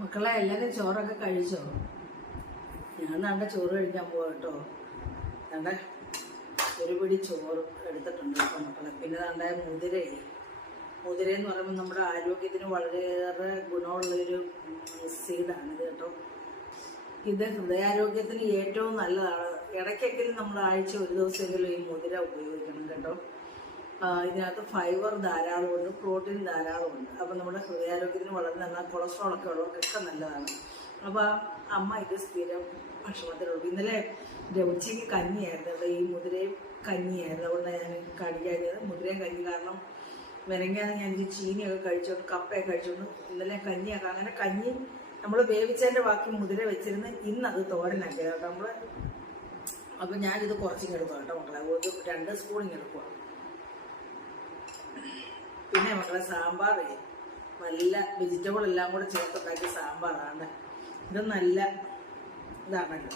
മക്കളെ എല്ലാവരും ചോറൊക്കെ കഴിച്ചോ? ഞാൻ നല്ല ചോറ് കഴിക്കാൻ പോവാ കേട്ടോ. നല്ല ഒരു പിടി ചോറ് എടുത്തിട്ടുണ്ട് കേട്ടോ മക്കളെ. പിന്നെ നല്ല മുതിര എന്ന് പറയുമ്പോൾ നമ്മുടെ ആരോഗ്യത്തിന് വളരെയേറെ ഗുണമുള്ളൊരു സീഡാണിത് കേട്ടോ. ഇത് ഹൃദയാരോഗ്യത്തിന് ഏറ്റവും നല്ലതാണ്. ഇടയ്ക്കെങ്കിലും നമ്മൾ ആഴ്ച ഒരു ദിവസമെങ്കിലും ഈ മുതിര ഉപയോഗിക്കണം കേട്ടോ. ഇതിനകത്ത് ഫൈബർ ധാരാളമുണ്ട്, പ്രോട്ടീൻ ധാരാളമുണ്ട്. അപ്പം നമ്മുടെ ഹൃദയാരോഗ്യത്തിന് വളരെ നല്ല, കൊളസ്ട്രോളൊക്കെ ഉള്ളവർക്കൊക്കെ നല്ലതാണ്. അപ്പോൾ അമ്മ ഇത് സ്ഥിരം ഭക്ഷണത്തിലുള്ളൂ. ഇന്നലെ ഉച്ചയ്ക്ക് കഞ്ഞിയായിരുന്നു കേട്ടോ. ഈ മുതിരയും കഞ്ഞിയായിരുന്നു. അതുകൊണ്ട് ഞാൻ കഴിക്കാഞ്ഞത് മുതിരയും കഞ്ഞി. കാരണം മെനങ്ങാതെ ഞാൻ ഇത് ചീനിയൊക്കെ കഴിച്ചോണ്ട് കപ്പയൊക്കെ കഴിച്ചോണ്ട് ഇന്നലെ കഞ്ഞിയൊക്കെ അങ്ങനെ കഞ്ഞി നമ്മൾ വേവിച്ചതിൻ്റെ ബാക്കി മുതിര വെച്ചിരുന്ന് ഇന്നത് തോരനാക്കി കേട്ടോ നമ്മൾ. അപ്പം ഞാനിത് കുറച്ചിങ്ങെടുക്കുക കേട്ടോ മക്കളെ. ഒരു 2 സ്പൂൺ ഇങ്ങെടുക്കുക. പിന്നെ മക്കളെ സാമ്പാർ നല്ല വെജിറ്റബിൾ എല്ലാം കൂടെ ചേർത്തുണ്ടാക്കിയ സാമ്പാറാണ്. ഇത് നല്ല ഇതാണല്ലോ.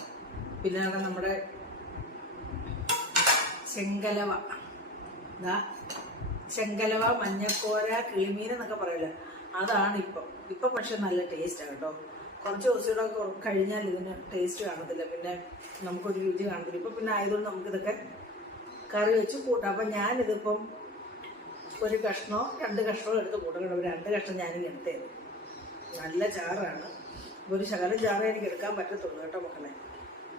പിന്നെ നമ്മുടെ ചെങ്കലവ മഞ്ഞക്കോര കിളിമീൻ എന്നൊക്കെ പറയുമല്ലോ, അതാണ് ഇപ്പം പക്ഷെ നല്ല ടേസ്റ്റാണ് കേട്ടോ. കുറച്ച് ദിവസങ്ങളൊക്കെ കഴിഞ്ഞാൽ ഇതിന് ടേസ്റ്റ് കാണത്തില്ല, പിന്നെ നമുക്കൊരു രുചി കാണത്തില്ല. ഇപ്പം പിന്നെ ആയതുകൊണ്ട് നമുക്കിതൊക്കെ കറി വെച്ച് കൂട്ടാം. അപ്പം ഞാനിതിപ്പം ഒരു കഷ്ണമോ 2 കഷ്ണമോ എടുത്ത് കൂട്ടണം. 2 കഷ്ണം ഞാനിങ്ങനെ എടുത്തേത്. നല്ല ചാറാണ്. ഒരു ശകലം ചാറേ എനിക്ക് എടുക്കാൻ പറ്റത്തുള്ളൂ കേട്ടോ മക്കളെ.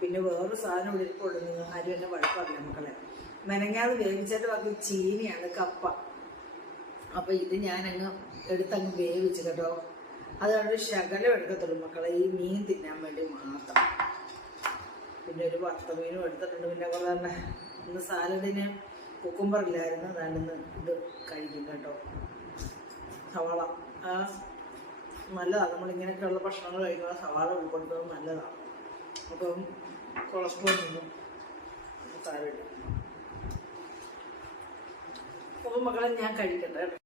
പിന്നെ വേറൊരു സാധനം ഇവിടെ ഇരിപ്പുള്ളൂ. നിങ്ങൾ ആരും എന്നെ വഴക്കാറില്ല മക്കളെ. മെനങ്ങാതെ വേവിച്ചതിൻ്റെ ബാക്കി ചീനിയാണ്, കപ്പ. അപ്പം ഇത് ഞാനങ്ങ് എടുത്തങ്ങ് വേവിച്ച് കേട്ടോ. അതാണ് ശകലം എടുക്കത്തുള്ളൂ മക്കളെ, ഈ മീൻ തിന്നാൻ വേണ്ടി മാത്രം. പിന്നെ ഒരു വറുത്ത മീനും എടുത്തിട്ടുണ്ട്. പിന്നെ അതുപോലെ തന്നെ ഇന്ന് സാലഡിന് കുക്കുംബർ ഇല്ലായിരുന്നു. അതാണിന്ന് ഇത് കഴിക്കും കേട്ടോ. സവാള നല്ലതാണ്. നമ്മളിങ്ങനെയൊക്കെയുള്ള ഭക്ഷണങ്ങൾ കഴിക്കുമ്പോൾ സവാള ഉൾപ്പെടുന്നത് നല്ലതാണ്. അപ്പം കൊളസ്ട്രോൾ നിന്നും താഴെ. അപ്പം മക്കളെ ഞാൻ കഴിക്കട്ടെ കേട്ടോ.